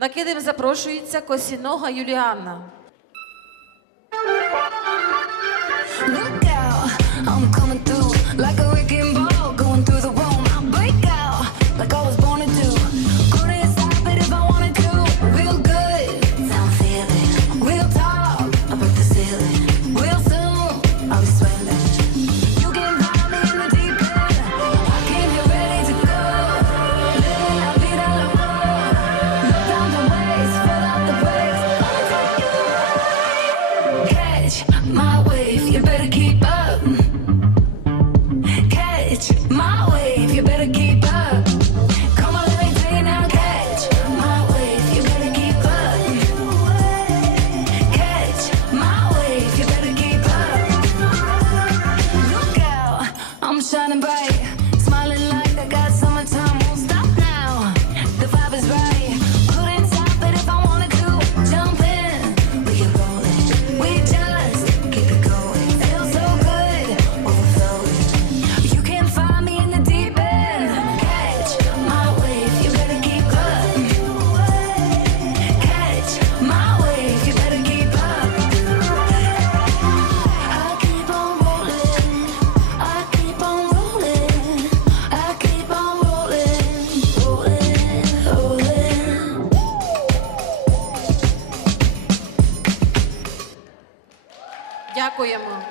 На килим запрошується косінога Юліанна. Look out, I'm you better keep up. Catch my wave, you better keep up. Come on, let me you now. Catch my wave, you better keep up. Look out, I'm shining bright. Дякуємо.